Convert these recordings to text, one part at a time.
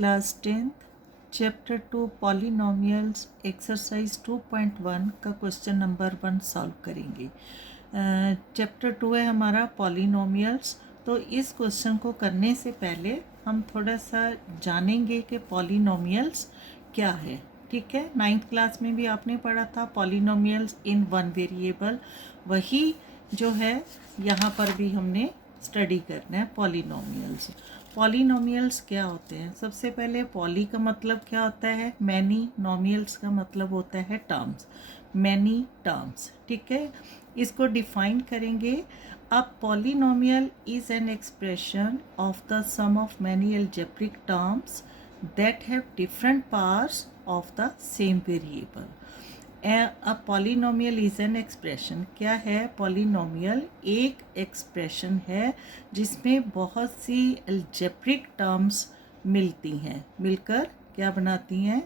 Class 10th chapter 2 polynomials exercise 2.1 का question number 1 solve करेंगे। Chapter 2 है हमारा पॉलिनोमियल्स। तो इस क्वेश्चन को करने से पहले हम थोड़ा सा जानेंगे कि पॉलिनोमियल्स क्या है। ठीक है, 9th क्लास में भी आपने पढ़ा था पॉलिनोमियल्स इन वन वेरिएबल, वही जो है यहाँ पर भी हमने स्टडी करना है पॉलिनोमियल्स। पॉलिनोमियल्स क्या होते हैं? सबसे पहले पॉली का मतलब क्या होता है? मैनी। नोमियल्स का मतलब होता है टर्म्स, मैनी टर्म्स। ठीक है, इसको डिफाइन करेंगे। अब polynomial is an expression of the sum of many algebraic terms that have different powers of the same variable. A polynomial is an expression. क्या है पॉलिनोमियल? एक एक्सप्रेशन है जिसमें बहुत सी अलजेब्रिक टर्म्स मिलती हैं, मिलकर क्या बनाती हैं?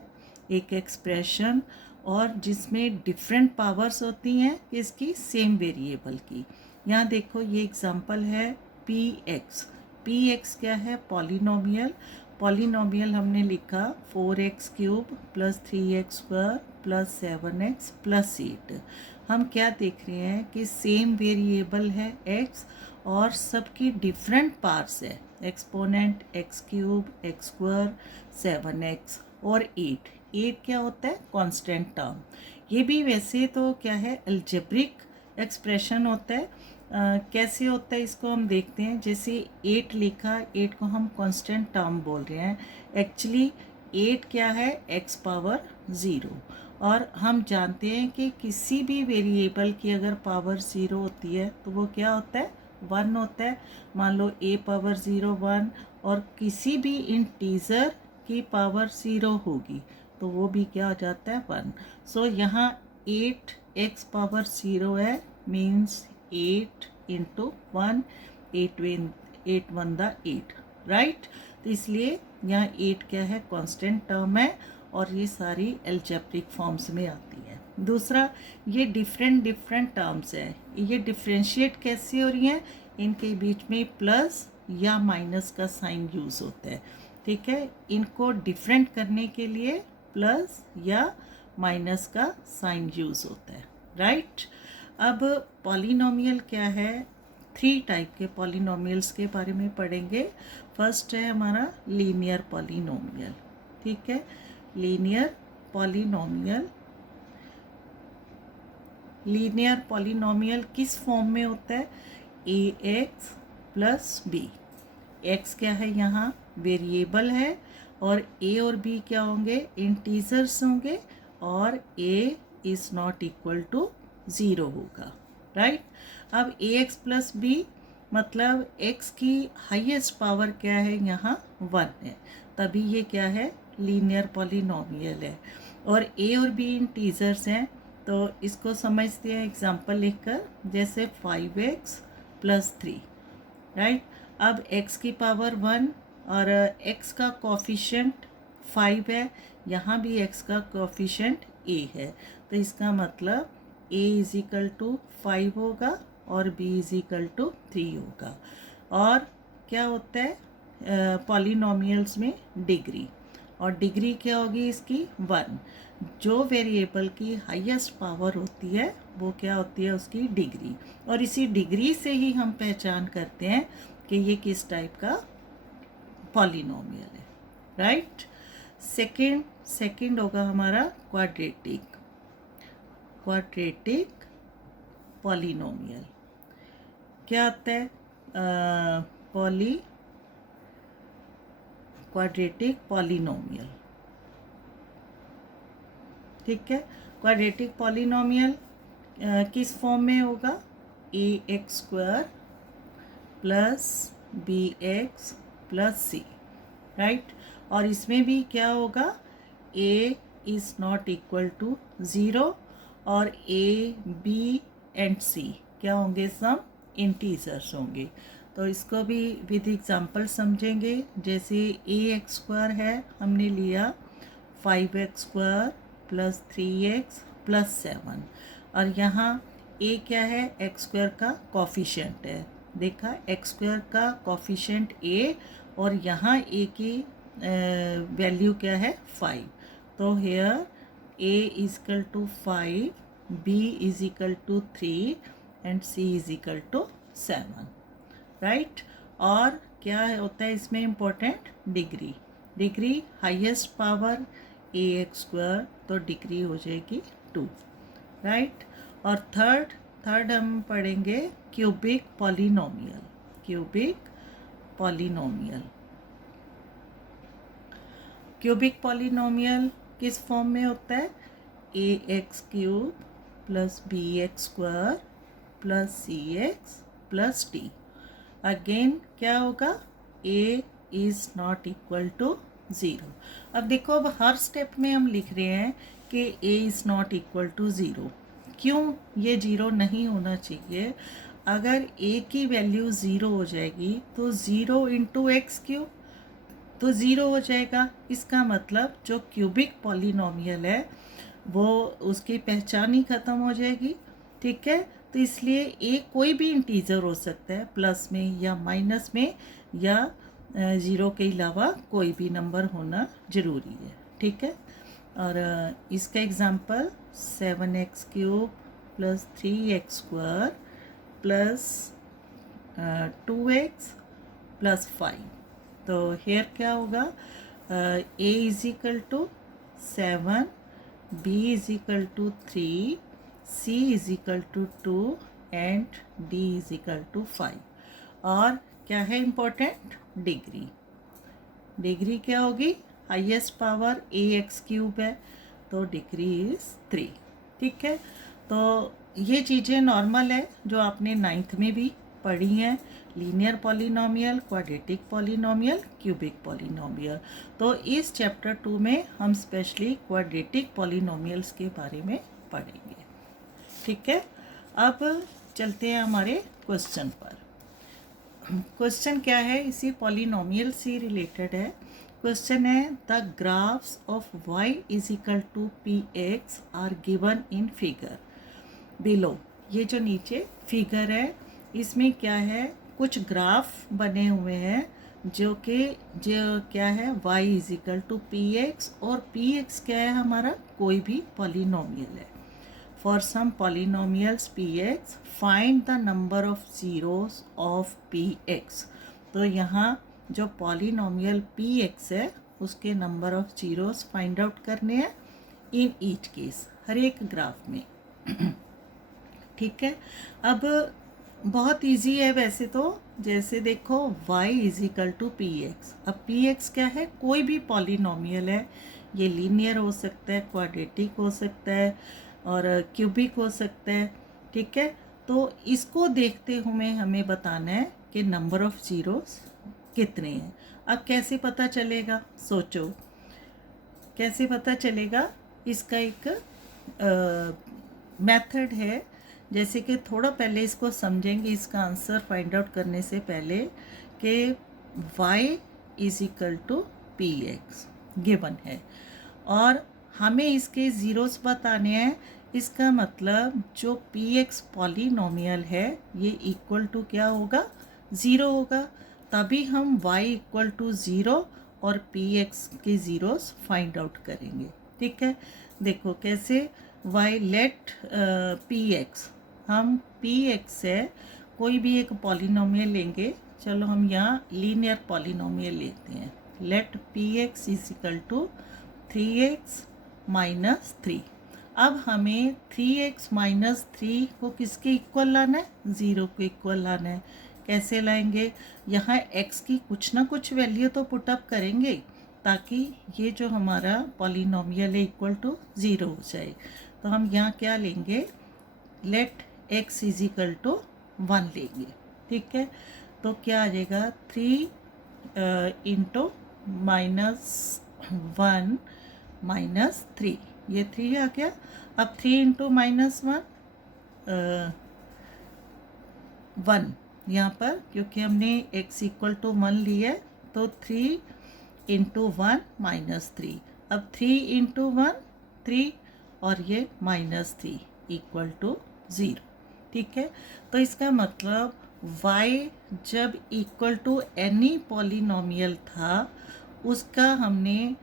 एक एक्सप्रेशन, और जिसमें डिफरेंट पावर्स होती हैं किसकी? सेम वेरिएबल की। यहाँ देखो ये एग्जांपल है पी एक्स। पी एक्स क्या है? पॉलिनोमियल। पॉलिनोमियल हमने लिखा 4x³ + 3x² + 7x + 8। हम क्या देख रहे हैं कि सेम वेरिएबल है x और सबकी डिफरेंट पार्ट्स है। एक्सपोनेंट x³ x² 7x और 8। 8 क्या होता है? Constant term. ये भी वैसे तो क्या है? अलजेब्रिक एक्सप्रेशन होता है। कैसे होता है इसको हम देखते हैं। जैसे 8 लिखा, 8 को हम कांस्टेंट टर्म बोल रहे हैं। एक्चुअली 8 क्या है? x⁻0। और हम जानते हैं कि किसी भी वेरिएबल की अगर पावर 0 होती है तो वो क्या होता है? 1 होता है। मान लो a⁻0 1, और किसी भी इंटीजर की पावर 0 होगी तो वो भी क्या हो जाता है? 1। सो यहाँ 8 x⁻0 है, मीन्स 8 × 1, 8 1 द 8, राइट। तो इसलिए यहाँ 8 क्या है? कांस्टेंट टर्म है और ये सारी अलजेब्रिक फॉर्म्स में आती है। दूसरा, ये डिफरेंट टर्म्स है। ये डिफ्रेंशिएट कैसे हो रही हैं? इनके बीच में प्लस या माइनस का साइन यूज़ होता है। ठीक है, इनको डिफरेंट करने के लिए प्लस या माइनस का साइन यूज़ होता है, राइट। अब पॉलिनोमियल क्या है? 3 टाइप के पॉलिनोमियल्स के बारे में पढ़ेंगे। फर्स्ट है हमारा लीनियर पॉलिनोमियल। ठीक है, लीनियर पॉलिनोमियल। लीनियर पॉलिनोमियल किस फॉर्म में होता है? ax + b। x क्या है? यहाँ वेरिएबल है, और a और b क्या होंगे? इंटीजर्स होंगे, और a is not equal to 0 होगा, राइट। अब ax + b मतलब x की हाईएस्ट पावर क्या है? यहाँ 1 है, तभी ये क्या है? लीनियर पॉलिनोमियल है। और a और b इंटीजर्स हैं, तो इसको समझते हैं एग्जांपल लिखकर। जैसे 5x + 3, राइट। अब x की पावर 1 और x का कोफिशिएंट 5 है, यहाँ भी x का कोफिशिएंट a है, तो इसका मतलब a = 5 होगा और b = 3 होगा। और क्या होता है पॉलिनोमियल्स में? डिग्री। और डिग्री क्या होगी इसकी? 1। जो वेरिएबल की हाईएस्ट पावर होती है वो क्या होती है? उसकी डिग्री। और इसी डिग्री से ही हम पहचान करते हैं कि ये किस टाइप का पॉलिनोमियल है, राइट। सेकंड होगा हमारा क्वाड्रेटिक पॉलिनोमियल। क्या आता है? Quadratic polynomial. ठीक है, क्वाड्रेटिक पॉलिनोमियल किस फॉर्म में होगा? ax² + bx + c, right. और इसमें भी क्या होगा? a is not equal to 0, और a, b एंड c क्या होंगे? सब इंटीजर्स होंगे। तो इसको भी विद एग्जांपल समझेंगे। जैसे ax² है, हमने लिया 5x² + 3x + 7, और यहाँ a क्या है? x² का कोफिशिएंट है। देखा, x² का कोफिशिएंट a, और यहाँ a की वैल्यू क्या है 5, तो here a is equal to 5, b is equal to 3 and c is equal to 7, right. और क्या होता है इसमें important, degree. Degree highest power A X square, तो डिग्री हो जाएगी 2, राइट। और थर्ड हम पढ़ेंगे cubic polynomial. Cubic polynomial, cubic polynomial किस फॉर्म में होता है, A X cube plus B X square plus C X plus T. Again क्या होगा, a is not equal to 0। अब देखो, अब हर स्टेप में हम लिख रहे हैं कि a is not equal to 0। क्यों ये 0 नहीं होना चाहिए? अगर a की वैल्यू 0 हो जाएगी तो 0 इंटू एक्स क्यूब तो 0 हो जाएगा। इसका मतलब जो क्यूबिक पॉलिनोमियल है वो उसकी पहचान ही ख़त्म हो जाएगी, ठीक है। तो इसलिए a कोई भी इंटीजर हो सकता है, प्लस में या माइनस में, या 0 के अलावा कोई भी नंबर होना ज़रूरी है, ठीक है। और इसका example 7x cube plus 3x square plus 2x plus 5। तो हेयर क्या होगा, a is equal to 7, b is equal to 3, c is equal to 2 and d is equal to 5। और क्या है इम्पोर्टेंट, डिग्री। डिग्री क्या होगी, highest power A X cube है, तो डिग्री इज़ 3, ठीक है। तो ये चीज़ें नॉर्मल है जो आपने 9th में भी पढ़ी हैं, linear polynomial, quadratic polynomial, cubic polynomial. तो इस चैप्टर 2 में हम स्पेशली क्वाड्रेटिक पॉलिनोमियल्स के बारे में पढ़ेंगे, ठीक है। अब चलते हैं हमारे क्वेश्चन पर। क्वेश्चन क्या है, इसी पॉलिनोमियल से रिलेटेड है। क्वेश्चन है, the graphs of y is equal to P X are given in figure below. ये जो नीचे फिगर है इसमें क्या है, कुछ ग्राफ बने हुए हैं जो क्या है, y is equal to P X, और पी एक्स क्या है हमारा, कोई भी पॉलिनोमियल है। For some polynomials px, find the number of zeros of px। तो यहाँ जो पॉलिनोमियल px है उसके number of zeros find out करने हैं इन ईच केस, हर एक ग्राफ में, ठीक है। अब बहुत इजी है वैसे तो, जैसे देखो y is equal to P X. अब पी एक्स क्या है, कोई भी पॉलिनोमियल है, ये लीनियर हो सकता है, क्वाड्रेटिक हो सकता है और क्यूबिक हो सकता है, ठीक है। तो इसको देखते हुए हमें बताना है कि नंबर ऑफ जीरोस कितने हैं। अब कैसे पता चलेगा, सोचो कैसे पता चलेगा। इसका एक मेथड है, जैसे कि थोड़ा पहले इसको समझेंगे, इसका आंसर फाइंड आउट करने से पहले, कि y is equal to P X given है और हमें इसके ज़ीरोस बताने हैं। इसका मतलब जो पी एक्स पॉलिनोमियल है ये इक्वल टू क्या होगा, 0 होगा, तभी हम y इक्वल टू 0 और पी एक्स के ज़ीरोस फाइंड आउट करेंगे, ठीक है। देखो कैसे, y लेट पी एक्स, हम पी एक्स से कोई भी एक पॉलिनोमियल लेंगे। चलो हम यहाँ लीनियर पॉलिनोमियल लेते हैं। Let P X is equal to 3x minus 3। अब हमें 3x माइनस 3 को किसके इक्वल लाना है, 0 को इक्वल लाना है। कैसे लाएंगे, यहाँ x की कुछ ना कुछ वैल्यू तो पुटअप करेंगे ताकि ये जो हमारा पॉलिनोमियल है इक्वल टू 0 हो जाए। तो हम यहाँ क्या लेंगे, let x is equal to 1 लेंगे, ठीक है। तो क्या आ जाएगा, 3 इंटू माइनस 1 माइनस 3, ये 3 आ गया। अब 3 इंटू माइनस 1 यहाँ पर, क्योंकि हमने x इक्वल टू 1 लिया है, तो 3 इंटू 1 माइनस 3। अब 3 इंटू 1 3 और ये माइनस 3 इक्वल टू 0, ठीक है। तो इसका मतलब y जब इक्वल टू एनी पॉलिनोमियल था उसका हमने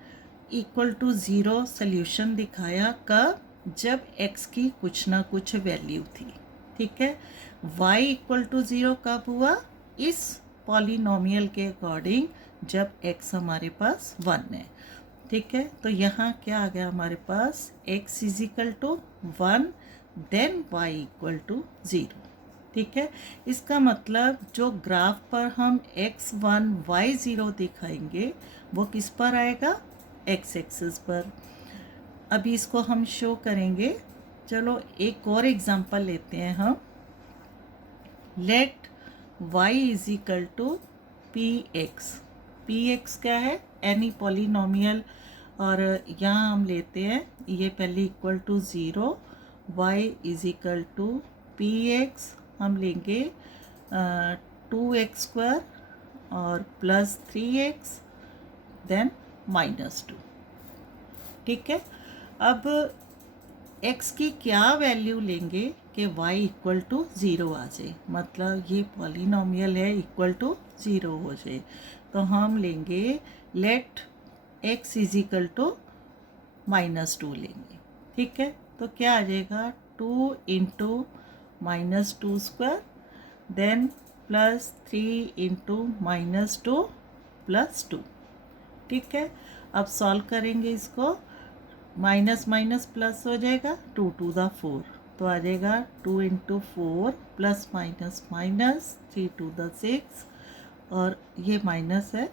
इक्वल टू ज़ीरो सल्यूशन दिखाया कब, जब x की कुछ ना कुछ वैल्यू थी। ठीक है, y इक्वल टू ज़ीरो कब हुआ, इस पॉलिनोमियल के अकॉर्डिंग जब x हमारे पास 1 है। ठीक है, तो यहाँ क्या आ गया हमारे पास, x is equal to 1 then y equal to 0। ठीक है, इसका मतलब जो ग्राफ पर हम x1 y0 दिखाएंगे वो किस पर आएगा, x एक्सिस पर। अभी इसको हम शो करेंगे। चलो एक और एग्जांपल लेते हैं हम। Let y is equal to px। px क्या है, एनी पॉलिनोमियल, और यहाँ हम लेते हैं ये पहले equal to 0, y is equal to px हम लेंगे 2x² और प्लस 3x देन -2। ठीक है, अब x की क्या वैल्यू लेंगे कि y इक्वल टू 0 आ जाए, मतलब ये पॉलिनोमियल है इक्वल टू 0 हो जाए। तो हम लेंगे let x is equal to -2 लेंगे। ठीक है, तो क्या आ जाएगा, 2 into -2² then plus 3 into -2 plus 2। ठीक है, अब सॉल्व करेंगे इसको, माइनस माइनस प्लस हो जाएगा, 2 टू द 4 तो आ जाएगा 2 into 4 plus minus minus 3 to the 6, और ये माइनस है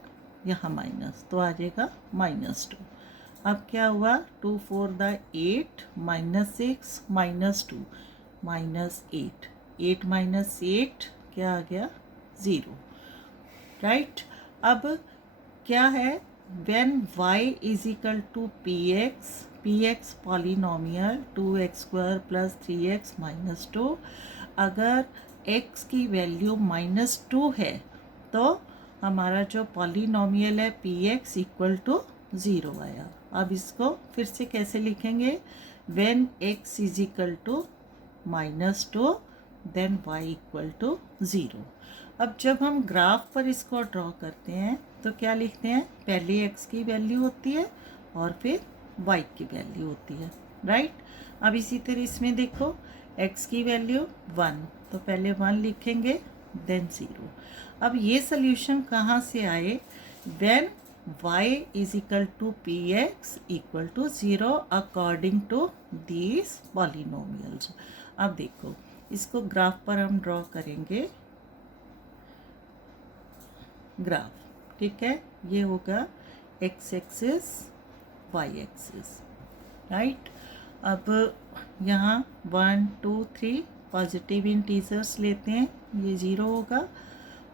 यहाँ माइनस, तो आ जाएगा -2। अब क्या हुआ, 2 4 द 8 -6 -2 -8, 8 माइनस 8 क्या आ गया, 0। राइट, अब क्या है, when y is equal to px polynomial 2x² plus 3x -2, अगर x की वैल्यू -2 है तो हमारा जो पॉलिनोमियल है px इक्वल टू 0 आया। अब इसको फिर से कैसे लिखेंगे, when x is equal to -2 then y equal to 0। अब जब हम ग्राफ पर इसको ड्रॉ करते हैं तो क्या लिखते हैं, पहले x की वैल्यू होती है और फिर y की वैल्यू होती है। राइट, अब इसी तरह इसमें देखो, x की वैल्यू 1 तो पहले 1 लिखेंगे देन 0। अब ये सल्यूशन कहाँ से आए, when y is equal to px equal to 0 according to these polynomials. अब देखो इसको ग्राफ पर हम ड्रॉ करेंगे, ग्राफ। ठीक है, ये होगा x axis y axis. Right, अब यहाँ 1 2 3 पॉजिटिव इंटीजर्स लेते हैं, ये 0 होगा,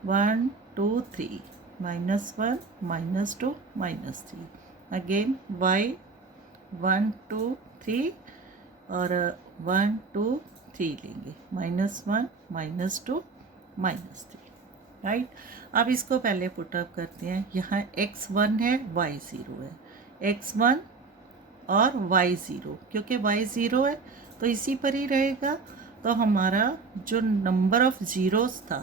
1 2 3 -1 -2 -3, अगेन y 1 2 3 और 1 2 3 लेंगे, -1 -2 -3। राइट, अब इसको पहले पुटअप करते हैं। यहाँ x1 है y0 है, x1 और y0, क्योंकि y0 है तो इसी पर ही रहेगा। तो हमारा जो नंबर ऑफ ज़ीरोस था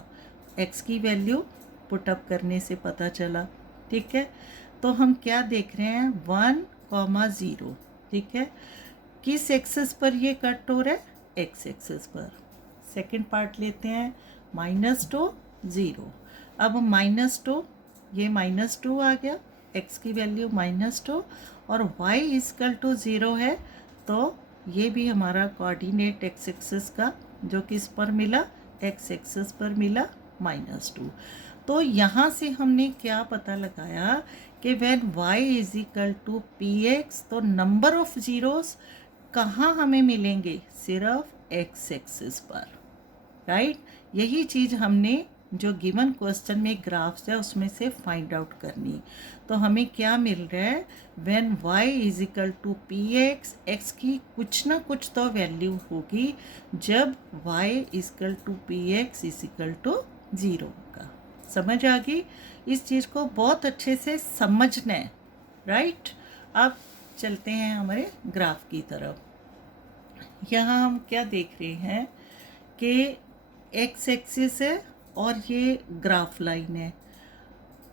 x की वैल्यू पुटअप करने से पता चला। ठीक है, तो हम क्या देख रहे हैं, 1, 0। ठीक है, किस एक्सिस पर ये कट हो रहा है, x एक्सिस पर। सेकंड पार्ट लेते हैं, -2 0। अब -2, ये -2 आ गया, x की वैल्यू -2 और y इक्वल टू 0 है, तो ये भी हमारा कोऑर्डिनेट x एक्सिस का जो किस पर मिला, x एक्सिस पर मिला -2। तो यहाँ से हमने क्या पता लगाया कि when y is equal to px, तो नंबर ऑफ ज़ीरोस कहाँ हमें मिलेंगे, सिर्फ x एक्सिस पर। राइट, यही चीज़ हमने जो गिवन क्वेश्चन में ग्राफ्स है उसमें से फाइंड आउट करनी। तो हमें क्या मिल रहा है, when y is equal to px, x की कुछ ना कुछ तो वैल्यू होगी जब y equal to px is equal to 0 होगा। समझ आ गई, इस चीज़ को बहुत अच्छे से समझना है। राइट, अब चलते हैं हमारे ग्राफ की तरफ। यहाँ हम क्या देख रहे हैं कि x एक्सिस है और ये ग्राफ लाइन है।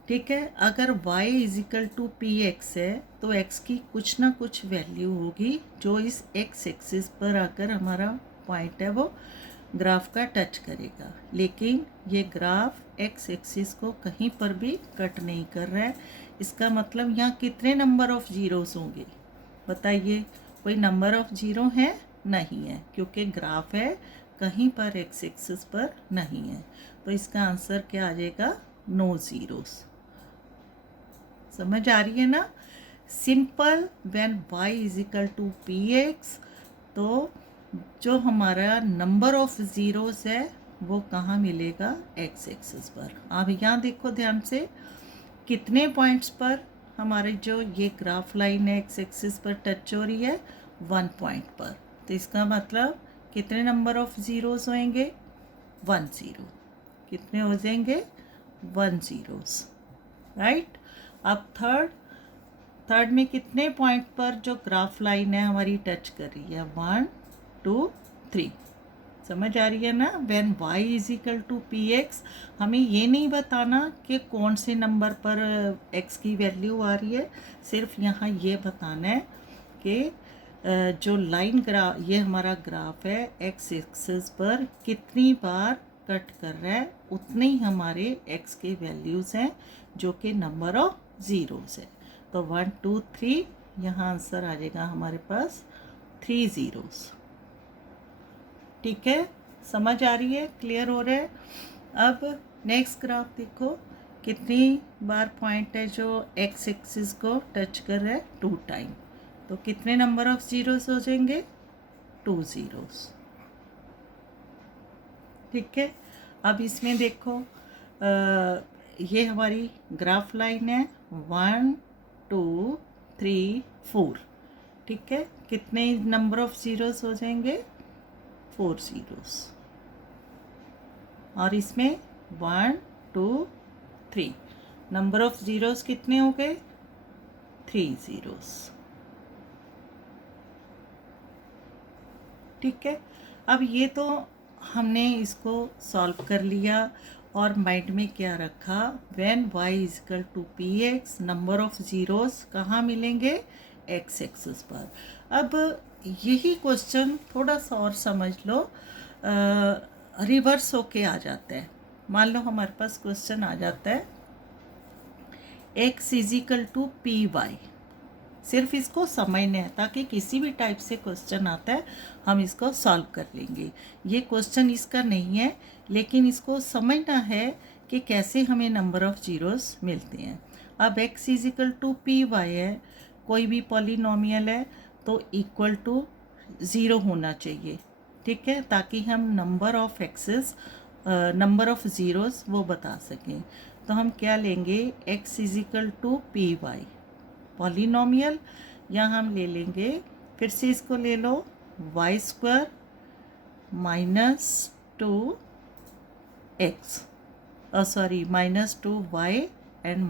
ठीक है। अगर y is equal to P X है तो x की कुछ ना कुछ वैल्यू होगी जो इस x एक्सिस पर आकर हमारा पॉइंट है वो ग्राफ का टच करेगा, लेकिन ये ग्राफ x एक्सिस को कहीं पर भी कट नहीं कर रहा है। इसका मतलब यहाँ कितने नंबर ऑफ जीरोस होंगे बताइए? कोई नंबर ऑफ जीरो है? नहीं है, क्योंकि ग्राफ है कहीं पर x एक्सिस पर नहीं है। तो इसका आंसर क्या आ जाएगा? No zeros. समझ आ रही है ना? Simple when y is equal to P X, तो जो हमारा नंबर ऑफ ज़ीरोस है वो कहाँ मिलेगा? x एक्सिस पर। आप यहाँ देखो ध्यान से, कितने पॉइंट्स पर हमारे जो ये ग्राफ लाइन है x एक्सिस पर टच हो रही है? 1 पॉइंट पर। तो इसका मतलब कितने नंबर ऑफ ज़ीरोस होंगे? 1 ज़ीरो। कितने हो जाएंगे? 1 ज़ीरोस, राइट। अब थर्ड में कितने पॉइंट पर जो ग्राफ लाइन है हमारी टच कर रही है? 1 2 3। समझ आ रही है ना? When y is equal to P X, हमें ये नहीं बताना कि कौन से नंबर पर x की वैल्यू आ रही है, सिर्फ यहाँ ये बताना है कि जो लाइन ग्राफ, ये हमारा ग्राफ है x एक्सिस पर कितनी बार कट कर रहा है, उतने ही हमारे x के वैल्यूज़ हैं जो कि नंबर ऑफ ज़ीरोस है। तो 1 2 3, यहाँ आंसर आ जाएगा हमारे पास 3 ज़ीरोस। ठीक है, समझ आ रही है? क्लियर हो रहा है? अब नेक्स्ट ग्राफ देखो, कितनी बार पॉइंट है जो x एक्सिस को टच कर रहा है? 2 टाइम। तो कितने नंबर ऑफ ज़ीरोस हो जाएंगे? 2 ज़ीरोस। ठीक है। अब इसमें देखो, ये हमारी ग्राफ लाइन है 1 2 3 4। ठीक है, कितने नंबर ऑफ ज़ीरोस हो जाएंगे? 4 ज़ीरोस। और इसमें 1 2 3, नंबर ऑफ ज़ीरोस कितने हो गए? 3 ज़ीरोस। ठीक है। अब ये तो हमने इसको सॉल्व कर लिया और माइंड में क्या रखा? When y is equal to P x, number of zeros कहाँ मिलेंगे? x एक्सिस पर। अब यही क्वेश्चन थोड़ा सा और समझ लो, रिवर्स होके आ जाता है। मान लो हमारे पास क्वेश्चन आ जाता है x is equal to P y. सिर्फ इसको समझना है ताकि किसी भी टाइप से क्वेश्चन आता है हम इसको सॉल्व कर लेंगे। ये क्वेश्चन इसका नहीं है, लेकिन इसको समझना है कि कैसे हमें नंबर ऑफ जीरोस मिलते हैं। अब x is equal to P y है, कोई भी पॉलिनोमियल है तो इक्वल टू 0 होना चाहिए। ठीक है, ताकि हम number of axes, number of zeros वो बता सकें। तो हम क्या लेंगे? x is equal to P Y polynomial, यहाँ हम ले लेंगे, फिर से इसको ले लो, Y square minus 2x, sorry minus 2y and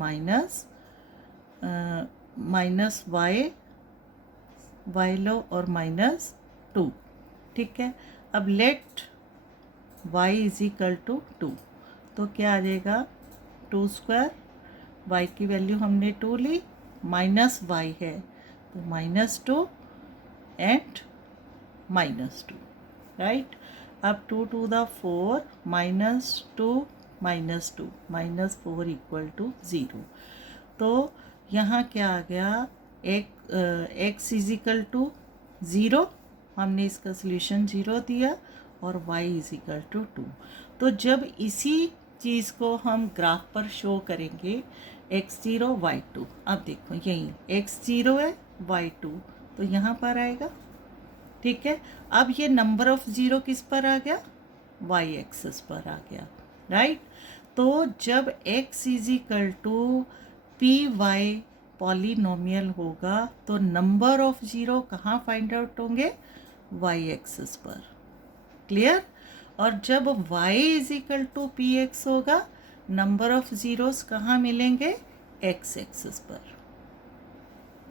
minus y लो और माइनस 2। ठीक है। अब let y is equal to 2, तो क्या आ जाएगा? 2 स्क्वायर, y की वैल्यू हमने 2 ली, माइनस y है तो माइनस 2 एंड माइनस 2, राइट। अब 2 to the 4, minus 2 minus 2, minus 4 equal to 0। तो यहाँ क्या आ गया? x इजिकल टू 0, हमने इसका सोल्यूशन 0 दिया, और y इजिकल टू 2। तो जब इसी चीज़ को हम ग्राफ पर शो करेंगे, x0 y2, अब देखो यही x0 है y2, तो यहाँ पर आएगा। ठीक है। अब ये नंबर ऑफ ज़ीरो किस पर आ गया? y एक्सिस पर आ गया, राइट। तो जब x is equal to P Y polynomial होगा तो नंबर ऑफ ज़ीरो कहाँ फाइंड आउट होंगे? y एक्सिस पर। क्लियर। और जब y is equal to P x होगा, नंबर ऑफ ज़ीरोस कहाँ मिलेंगे? x एक्सिस पर,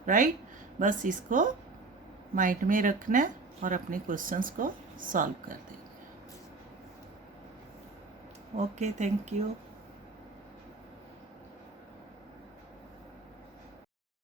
राइट। बस इसको माइंड में रखना है और अपने क्वेश्चंस को सॉल्व कर दें। Okay, thank you.